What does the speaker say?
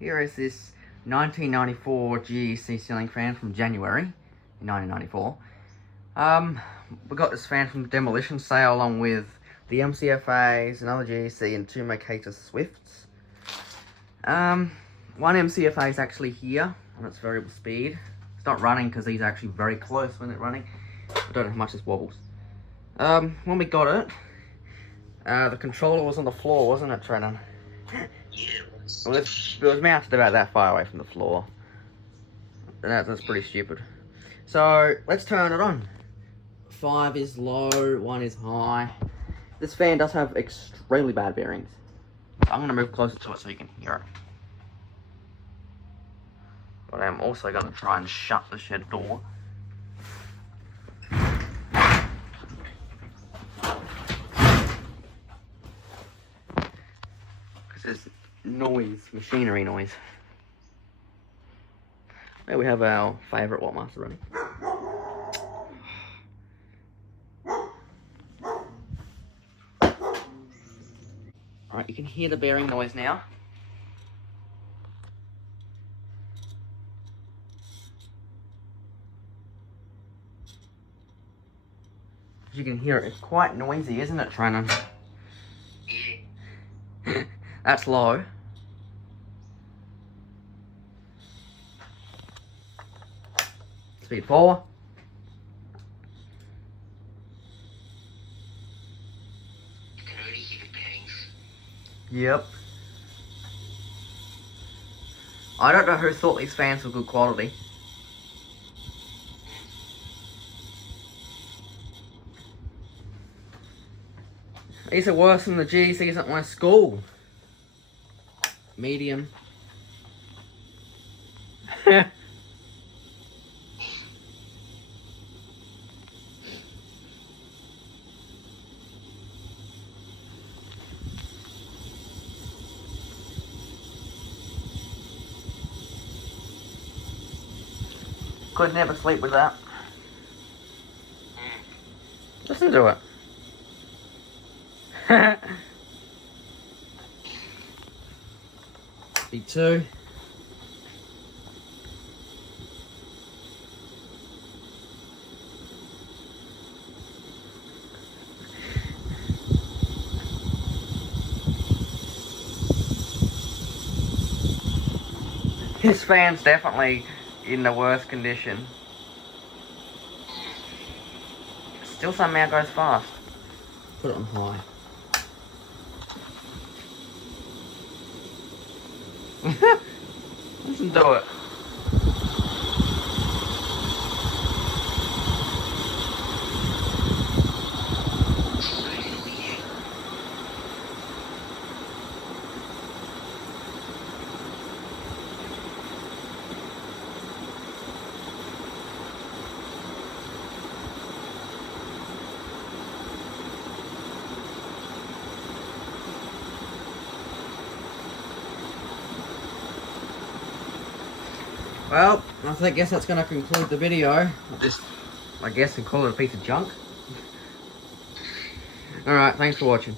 here is this 1994 GEC ceiling fan from January 1994. We got this fan from demolition sale along with the MCFAs, another GEC, and 2 Makita Swifts. One MCFA is actually here on its variable speed. It's not running because these are actually very close when it's running. I don't know how much this wobbles. When we got it, the controller was on the floor, wasn't it, Trennan? Yeah, Well, it was mounted about that far away from the floor. That's pretty stupid. So, let's turn it on. 5 is low, 1 is high. This fan does have extremely bad bearings. So I'm going to move closer to it so you can hear it. But I'm also going to try and shut the shed door. Because there's noise, machinery noise. There we have our favourite Wattmaster running. Alright, you can hear the bearing noise now. As you can hear it, it's quite noisy, isn't it, Trennan? yeah. That's low. Speed 4. You can already hear the bearings. Yep. I don't know who thought these fans were good quality. These are worse than the GECs at my school. Medium. Could never sleep with that. Listen to it. B2. This fan's definitely in the worst condition. Still somehow goes fast. Put it on high. Listen to it. Well, I guess that's going to conclude the video. I guess and call it a piece of junk. Alright, thanks for watching.